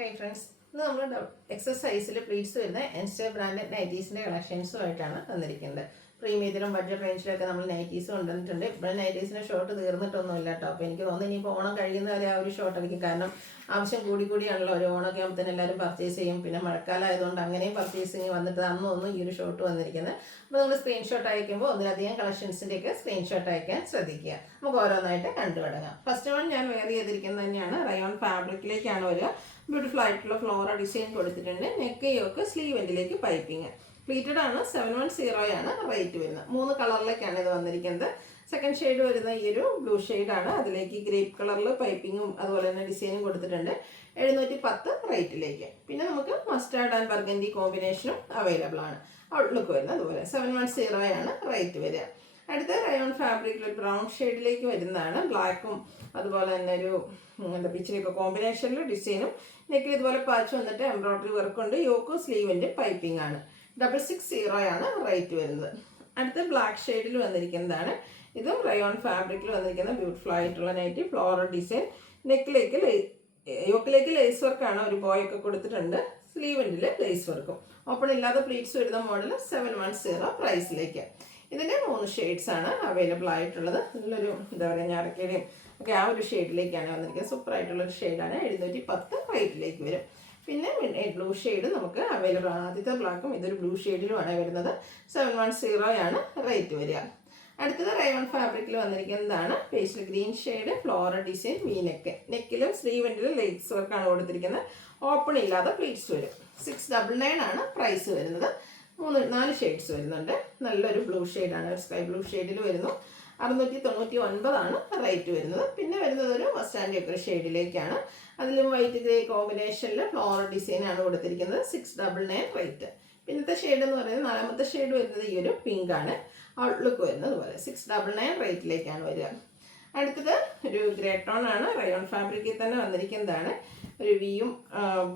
Hi friends, ഇന്ന് നമ്മൾ എക്സസൈസിൽ pleats വരുന്ന എൻസ്റ്റേ ബ്രാൻഡഡ് നൈറ്റീസിൻ്റെ കളക്ഷൻസുമായിട്ടാണ് വന്നിരിക്കുന്നത്. പ്രീമിയത്തിലും ബഡ്ജറ്റ് റേഞ്ചിലൊക്കെ നമ്മൾ നൈറ്റീസ് കൊണ്ടുവന്നിട്ടുണ്ട്. ഇവിടെ നൈറ്റീസിൻ്റെ ഷോർട്ട് തീർന്നിട്ടൊന്നുമില്ല കേട്ടോ. അപ്പോൾ എനിക്ക് തോന്നുന്നു ഇനിയിപ്പോൾ ഓണം കഴിയുന്നവരെ ആ ഒരു ഷോർട്ട് അടിക്കും. കാരണം ആവശ്യം കൂടിയാണല്ലോ. ഒരു ഓണമൊക്കെ ആകുമ്പോഴത്തേനും എല്ലാവരും പർച്ചേസ് ചെയ്യും. പിന്നെ മഴക്കാലം ആയതുകൊണ്ട് അങ്ങനെയും പർച്ചേസിങ് വന്നിട്ട് അന്നൊന്നും ഈ ഒരു ഷോർട്ട് വന്നിരിക്കുന്നത്. അപ്പോൾ നമ്മൾ സ്ക്രീൻഷോട്ട് അയക്കുമ്പോൾ ഒന്നിലധികം കളക്ഷൻസിൻ്റെയൊക്കെ സ്ക്രീൻഷോട്ട് അയക്കാൻ ശ്രദ്ധിക്കുക. നമുക്ക് ഓരോന്നായിട്ട് കണ്ടുപിടങ്ങാം. ഫസ്റ്റ് വൺ ഞാൻ വെയർ ചെയ്തിരിക്കുന്നത് തന്നെയാണ്. റയോൺ ഫാബ്രിക്കിലേക്കാണ് വരിക. ബ്യൂട്ടിഫുൾ ആയിട്ടുള്ള ഫ്ലോറൽ ഡിസൈൻ കൊടുത്തിട്ടുണ്ട്. നെക്ക് യോക്ക് സ്ലീവ് എൻഡിലേക്ക് പൈപ്പിങ്. പ്ലീറ്റഡ് ആണ്. 710 ആണ് റേറ്റ് വരുന്നത്. 3 കളറിലേക്കാണ് ഇത് വന്നിരിക്കുന്നത്. സെക്കൻഡ് ഷെയ്ഡ് വരുന്ന ഈ ഒരു ബ്ലൂ ഷെയ്ഡാണ്. അതിലേക്ക് ഗ്രേപ്പ് കളറിൽ പൈപ്പിങ്ങും അതുപോലെ തന്നെ ഡിസൈനും കൊടുത്തിട്ടുണ്ട്. 710 റേറ്റിലേക്ക്. പിന്നെ നമുക്ക് മസ്റ്റാർഡ് ആൻഡ് ബർഗൻഡി കോമ്പിനേഷനും അവൈലബിൾ ആണ്. ഔട്ട്ലുക്ക് വരുന്നത് അതുപോലെ 710 ആണ് റേറ്റ് വരിക. അടുത്ത റയോൺ ഫാബ്രിക്കിൽ ഒരു ബ്രൗൺ ഷെയ്ഡിലേക്ക് വരുന്നതാണ്. ബ്ലാക്കും അതുപോലെ തന്നെ ഒരു പിച്ചിലൊക്കെ കോമ്പിനേഷനിൽ ഡിസൈനും. നെക്കിൽ ഇതുപോലെ പാച്ച് വന്നിട്ട് എംബ്രോയിഡറി വർക്കുണ്ട്. യോക്കും സ്ലീവിൻ്റെ പൈപ്പിംഗ് ആണ്. 660 ആണ് റേറ്റ് വരുന്നത്. അടുത്ത ബ്ലാക്ക് ഷെയ്ഡിൽ വന്നിരിക്കുന്നതാണ്. ഇതും റയോൺ ഫാബ്രിക്കിൽ വന്നിരിക്കുന്ന ബ്യൂട്ടിഫുൾ ആയിട്ടുള്ള നൈറ്റി. Floral design. യോക്കിലേക്ക് ലേസ് വർക്കാണ്. ഒരു ബോയൊക്കെ കൊടുത്തിട്ടുണ്ട്. സ്ലീവിൻ്റെ ലേസ് വർക്കും. ഓപ്പൺ ഇല്ലാതെ പ്ലീറ്റ്സ് വരുന്ന മോഡൽ 710 പ്രൈസിലേക്ക്. ഇതിൻ്റെ 3 ഷെയ്ഡ്സ് ആണ് അവൈലബിൾ ആയിട്ടുള്ളത്. നല്ലൊരു എന്താ പറയുക, ഞാറക്കയുടെയും ഒക്കെ ആ ഒരു ഷെയ്ഡിലേക്കാണ് വന്നിരിക്കുന്നത്. സൂപ്പർ ആയിട്ടുള്ളൊരു ഷെയ്ഡാണ്. 710 റേറ്റിലേക്ക് വരും. പിന്നെ ബ്ലൂ ഷെയ്ഡ് നമുക്ക് അവൈലബിൾ ആണ്. ആദ്യത്തെ ബ്ലാക്കും ഇതൊരു ബ്ലൂ ഷെയ്ഡിലുമാണ് വരുന്നത്. 710 ആണ് റേറ്റ് വരിക. അടുത്തത് റയോൺ ഫാബ്രിക്കിൽ വന്നിരിക്കുന്നതാണ്. Pastel green shade. Floral design. V neck. നെക്കിലും സ്ലീവെൻഡിലും ലേസ് വർക്കാണ് കൊടുത്തിരിക്കുന്നത്. ഓപ്പൺ ഇല്ലാതെ പ്ലീറ്റ്സ് വരും. 699 ആണ് പ്രൈസ് വരുന്നത്. 4 ഷെയ്ഡ്സ് വരുന്നുണ്ട്. നല്ലൊരു ബ്ലൂ ഷെയ്ഡാണ്. സ്കൈ ബ്ലൂ ഷെയ്ഡിൽ വരുന്നു. 699 ആണ് റേറ്റ് വരുന്നത്. പിന്നെ വരുന്നത് ഒരു മസ്റ്റാൻഡ് ഒക്കെ ഷെയ്ഡിലേക്കാണ്. അതിലും വൈറ്റ് ഗ്രേ കോമ്പിനേഷനിൽ ഫ്ലോറൽ ഡിസൈനാണ് കൊടുത്തിരിക്കുന്നത്. 699 റേറ്റ്. പിന്നത്തെ ഷെയ്ഡ് എന്ന് പറയുന്നത് 4ാമത്തെ ഷെയ്ഡ് വരുന്നത് ഈ ഒരു പിങ്ക് ആണ്. ഔട്ട്ലുക്ക് വരുന്നത് പോലെ 699 റേറ്റിലേക്കാണ് വരിക. അടുത്തത് ഒരു ഗ്രേ ടോൺ ആണ്. റയോൺ ഫാബ്രിക്കിൽ തന്നെ വന്നിരിക്കുന്നതാണ്. ഒരു വിയും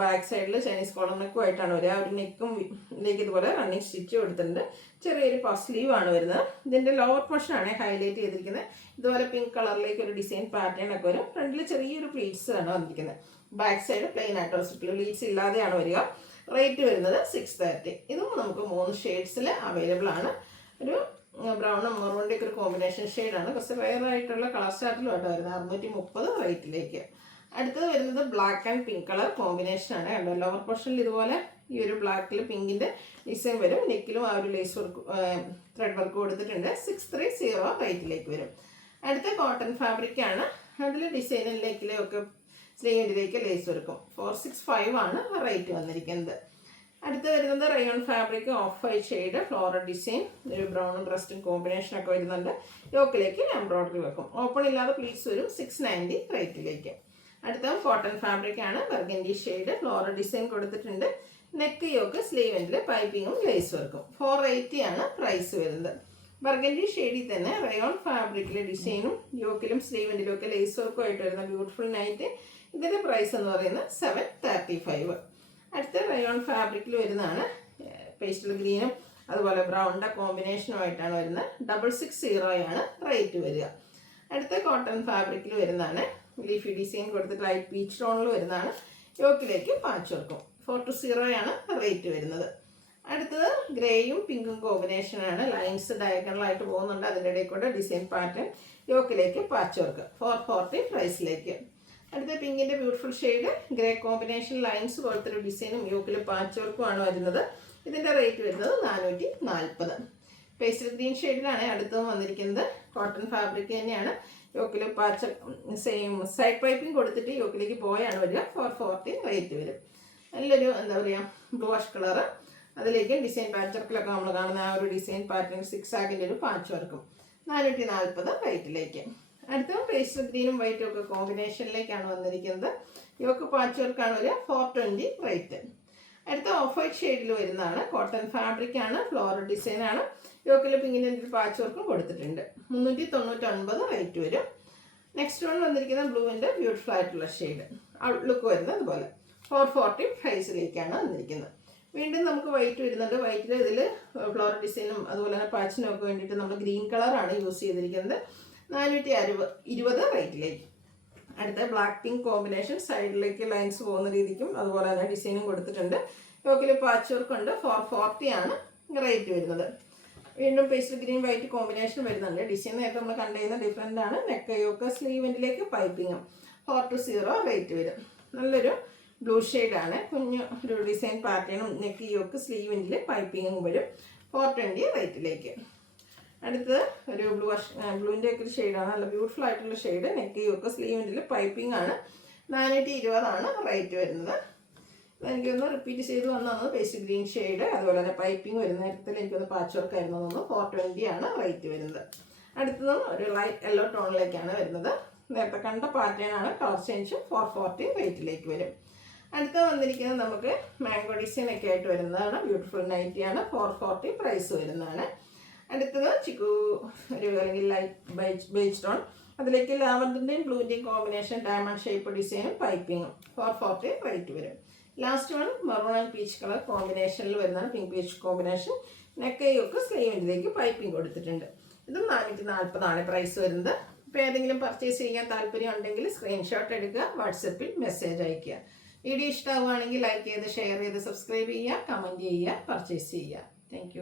ബാക്ക് സൈഡിൽ ചൈനീസ് കോളർ നെക്കും ആയിട്ടാണ് വരിക. ഒരു നെക്കും ഇതിലേക്ക് ഇതുപോലെ റണ്ണിങ് സ്റ്റിച്ച് കൊടുത്തിട്ടുണ്ട്. ചെറിയൊരു പഫ് സ്ലീവ് ആണ് വരുന്നത്. ഇതിൻ്റെ ലോവർ പോർഷൻ ആണ് ഹൈലൈറ്റ് ചെയ്തിരിക്കുന്നത്. ഇതുപോലെ പിങ്ക് കളറിലേക്ക് ഒരു ഡിസൈൻ പാറ്റേൺ ഒക്കെ വരും. ഫ്രണ്ടിൽ ചെറിയൊരു പ്ലീറ്റ്സ് ആണ് വന്നിരിക്കുന്നത്. ബാക്ക് സൈഡ് പ്ലെയിൻ ആയിട്ടോ പ്ലീറ്റ്സ് ഇല്ലാതെയാണ് വരിക. റേറ്റ് വരുന്നത് 630. ഇതും നമുക്ക് 3 ഷെയ്ഡ്സിൽ അവൈലബിൾ ആണ്. ഒരു ബ്രൗണും മെറൂണിൻ്റെ ഒക്കെ ഒരു കോമ്പിനേഷൻ ഷെയ്ഡാണ്. കുറച്ച് റെയർ ആയിട്ടുള്ള കളർ ചാർട്ടിലും ആയിട്ട് വരുന്നത്. 630 റേറ്റിലേക്ക്. അടുത്തത് വരുന്നത് ബ്ലാക്ക് ആൻഡ് പിങ്ക് കളർ കോമ്പിനേഷനാണ്. കണ്ടോ, ലോവർ പോർഷനിൽ ഇതുപോലെ ഈ ഒരു ബ്ലാക്കിൽ പിങ്കിൻ്റെ ഡിസൈൻ വരും. നെക്കിലും ആ ഒരു ലേസ് വർക്ക് ത്രെഡ് വർക്ക് കൊടുത്തിട്ടുണ്ട്. 630 റേറ്റിലേക്ക് വരും. അടുത്ത കോട്ടൺ ഫാബ്രിക് ആണ്. അതിൽ ഡിസൈനിലേക്കിലൊക്കെ സ്ലീവിലേക്ക് ലേസ് വർക്കും. 465 ആണ് റേറ്റ് വന്നിരിക്കുന്നത്. അടുത്ത് വരുന്നത് rayon fabric of white shade. Floral design. ഒരു ബ്രൗണും റസ്റ്റും കോമ്പിനേഷനൊക്കെ വരുന്നുണ്ട്. യോക്കിലേക്ക് എംബ്രോയിഡറി വെക്കും. ഓപ്പൺ ഇല്ലാതെ പ്ലീറ്റ്സ് വരും. 690 റേറ്റിലേക്ക്. അടുത്ത കോട്ടൺ ഫാബ്രിക് ആണ്. Burgundy shade. ഫ്ലോറൽ ഡിസൈൻ കൊടുത്തിട്ടുണ്ട്. നെക്ക് യോക്ക് സ്ലീവിൻ്റെ പൈപ്പിങ്ങും ലേസ് വർക്കും. 480 ആണ് പ്രൈസ് വരുന്നത്. ബർഗൻഡി ഷെയ്ഡിൽ തന്നെ റയോൺ ഫാബ്രിക്കിലെ ഡിസൈനും യോക്കിലും സ്ലീവിൻ്റെ ഒക്കെ ലേസ് വർക്കും ആയിട്ട് വരുന്ന ബ്യൂട്ടിഫുൾ നൈറ്റ്. ഇതിൻ്റെ പ്രൈസ് എന്ന് പറയുന്നത് 735. അടുത്ത റയോൺ ഫാബ്രിക്കിൽ വരുന്നതാണ്. പേസ്റ്റൽ ഗ്രീനും അതുപോലെ ബ്രൗണിൻ്റെ കോമ്പിനേഷനുമായിട്ടാണ് വരുന്നത്. 660 ആണ് റേറ്റ് വരിക. അടുത്ത കോട്ടൺ ഫാബ്രിക്കിൽ വരുന്നതാണ്. ലീഫി ഡിസൈൻ കൊടുത്തിട്ട് ലൈറ്റ് പീച്ച് ടോണിൽ വരുന്നതാണ്. യോക്കിലേക്ക് പാച്ച് വർക്കും. 420 ആണ് റേറ്റ് വരുന്നത്. അടുത്തത് ഗ്രേയും പിങ്കും കോമ്പിനേഷനാണ്. ലൈൻസ് ഡയഗണലായിട്ട് പോകുന്നുണ്ട്. അതിൻ്റെ ഇടയിൽ കൂടെ ഡിസൈൻ പാറ്റേൺ. യോക്കിലേക്ക് പാച്ച് വർക്ക്. 440 പ്രൈസിലേക്ക്. അടുത്ത പിങ്കിൻ്റെ beautiful shade. Grey combination lines പോലത്തെ ഡിസൈനും യോക്കിൽ പാച്ച് വർക്കുമാണ് വരുന്നത്. ഇതിൻ്റെ റേറ്റ് വരുന്നത് 440. പേസ്റ്റൽ ഗ്രീൻ ഷെയ്ഡിലാണ് അടുത്തതും വന്നിരിക്കുന്നത്. കോട്ടൺ ഫാബ്രിക് തന്നെയാണ്. യോക്കിൽ പാച്ച് സെയിം സൈഡ് പൈപ്പിംഗ് കൊടുത്തിട്ട് യോക്കിലേക്ക് പോയാണ് വരിക. 440 റേറ്റ് വരും. നല്ലൊരു എന്താ പറയുക, ബ്ലൂ വാഷ് കളറ്. അതിലേക്ക് ഡിസൈൻ പാച്ച് വർക്കിലൊക്കെ നമ്മൾ കാണുന്ന ആ ഒരു ഡിസൈൻ പാറ്റേൺ 6 ആഗിൻ്റെ ഒരു പാച്ച് വർക്കും. 440 റേറ്റിലേക്ക്. അടുത്ത പേസ്റ്റൽ ഗ്രീനും വൈറ്റും ഒക്കെ കോമ്പിനേഷനിലേക്കാണ് വന്നിരിക്കുന്നത്. യോക്ക് പാച്ച് വർക്കാണ് വരിക. 420 റേറ്റ്. അടുത്ത ഓഫ് വൈറ്റ് ഷെയ്ഡിൽ വരുന്നതാണ്. കോട്ടൺ ഫാബ്രിക് ആണ്. ഫ്ലോറൽ ഡിസൈൻ ആണ്. യോക്കിൽ പിങ്ങിൻ്റെ ഒരു പാച്ച് വർക്കും കൊടുത്തിട്ടുണ്ട്. 399 റേറ്റ് വരും. നെക്സ്റ്റ് വൺ വന്നിരിക്കുന്ന ബ്ലൂവിൻ്റെ ബ്യൂട്ടിഫുൾ ആയിട്ടുള്ള ഷെയ്ഡ്. ഔട്ട്ലുക്ക് വരുന്നത് അതുപോലെ 440 പ്രൈസിലേക്കാണ് വന്നിരിക്കുന്നത്. വീണ്ടും നമുക്ക് വൈറ്റ് വരുന്നുണ്ട്. വൈറ്റിൽ ഇതിൽ ഫ്ലോറൽ ഡിസൈനും അതുപോലെ തന്നെ പാച്ചിനും ഒക്കെ വേണ്ടിയിട്ട് നമ്മൾ ഗ്രീൻ കളറാണ് യൂസ് ചെയ്തിരിക്കുന്നത്. 420 റേറ്റിലേക്ക്. അടുത്ത ബ്ലാക്ക് പിങ്ക് കോമ്പിനേഷൻ, സൈഡിലേക്ക് ലൈൻസ് പോകുന്ന രീതിക്കും അതുപോലെ തന്നെ ഡിസൈനും കൊടുത്തിട്ടുണ്ട്. യോക്കിൽ പാച്ച് വർക്ക് ഉണ്ട്. 440 ആണ് റേറ്റ് വരുന്നത്. വീണ്ടും പേസ്റ്റൽ ഗ്രീൻ വൈറ്റ് കോമ്പിനേഷൻ വരുന്നുണ്ട്. ഡിസൈൻ നേരത്തെ നമ്മൾ കണ്ടുകഴിയുന്ന ഡിഫറെൻ്റ് ആണ്. നെക്ക് യോക്ക് സ്ലീവിൻ്റിലേക്ക് പൈപ്പിങ്ങും 420 റേറ്റ് വരും. നല്ലൊരു ബ്ലൂ ഷെയ്ഡാണ്. കുഞ്ഞു ഒരു ഡിസൈൻ പാറ്റേണും നെക്ക് യോക്ക് സ്ലീവിൻ്റിൽ പൈപ്പിങ്ങും വരും. 420 റേറ്റിലേക്ക്. അടുത്തത് ഒരു ബ്ലൂവിൻ്റെ ഒക്കെ ഒരു ഷെയ്ഡാണ്. നല്ല ബ്യൂട്ടിഫുൾ ആയിട്ടുള്ള ഷെയ്ഡ്. നെക്ക് യോക്ക് സ്ലീവിൻ്റിൽ പൈപ്പിംഗ് ആണ്. 420 ആണ് റേറ്റ് വരുന്നത്. എനിക്കൊന്ന് റിപ്പീറ്റ് ചെയ്ത് വന്നത് പേസ്റ്റ് ഗ്രീൻ ഷെയ്ഡ്, അതുപോലെ തന്നെ പൈപ്പിംഗ് വരുന്ന നേരത്തിൽ എനിക്കൊന്ന് പാച്ച് വർക്ക് ആയിരുന്നു തോന്നുന്നു. 420 ആണ് റേറ്റ് വരുന്നത്. അടുത്തതും ഒരു ലൈറ്റ് യെല്ലോ ടോണിലേക്കാണ് വരുന്നത്. നേരത്തെ കണ്ട പാറ്റേൺ ആണ്. കളർ ചേഞ്ച് 440 റേറ്റിലേക്ക് വരും. അടുത്ത വന്നിരിക്കുന്നത് നമുക്ക് മാംഗോ ഡിസൈൻ ഒക്കെ ആയിട്ട് വരുന്നതാണ്. ബ്യൂട്ടിഫുൾ നൈറ്റിയാണ്. 440 പ്രൈസ് വരുന്നതാണ്. അടുത്തത് ചിക്കു ഒരു അല്ലെങ്കിൽ ലൈറ്റ് ബേജ് ടോൺ, അതിലേക്ക് ലാവൻഡറിൻ്റെയും ബ്ലൂവിൻ്റെയും കോമ്പിനേഷൻ ഡയമണ്ട് ഷേപ്പ് ഡിസൈനും പൈപ്പിങ്ങും 440 റേറ്റ് വരും. Last one maroon and peach colour കോമ്പിനേഷനിൽ വരുന്നതാണ്. Pink peach combination. നെക്കയൊക്കെ സ്ലീവിൻ്റിലേക്ക് പൈപ്പിംഗ് കൊടുത്തിട്ടുണ്ട്. ഇതും 440 ആണ് പ്രൈസ് വരുന്നത്. ഇപ്പോൾ ഏതെങ്കിലും പർച്ചേസ് ചെയ്യാൻ താല്പര്യം ഉണ്ടെങ്കിൽ സ്ക്രീൻഷോട്ട് എടുക്കുക, വാട്സപ്പിൽ മെസ്സേജ് അയയ്ക്കുക. വീഡിയോ ഇഷ്ടമാവുകയാണെങ്കിൽ ലൈക്ക് ചെയ്ത് ഷെയർ ചെയ്ത് സബ്സ്ക്രൈബ് ചെയ്യുക, കമൻറ്റ് ചെയ്യുക, പർച്ചേസ് ചെയ്യുക. താങ്ക്